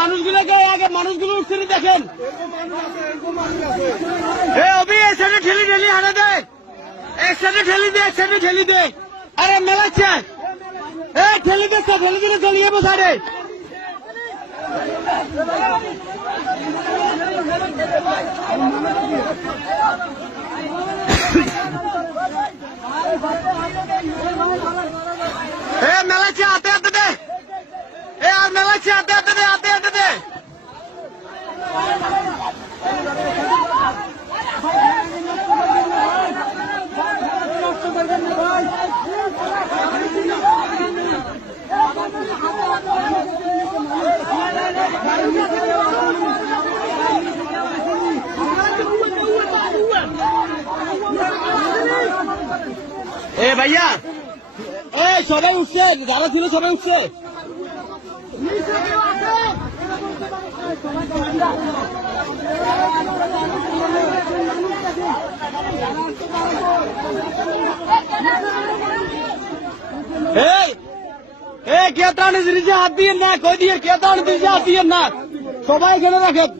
মানুষগুলোকে আগে মানুষগুলো উঠছে দেখেন। অভি এক সাইডে ঠেলি ঠেলি হারা দে, এক সাইডে ঠেলি দে, এক সাইডে ঠেলি দে। আরে মেলাচ্ছে ঠেলি দিচ্ছে, ঠেলি দিলে চলিয়ে বসারে। মেলাচ্ছে হাতে হাতে দে, আর মেলাচ্ছে হাতে হাতে দে, হাতে হাতে দে। ভাইয়া সবাই উঠছে, যারা ছিল সবাই উঠছে। কেতানে জিনিসে হাত দিয়ে না, কই দিয়ে কেতানে জিনিসে হাত দিয়ে না, সবাই এখানে রাখেন।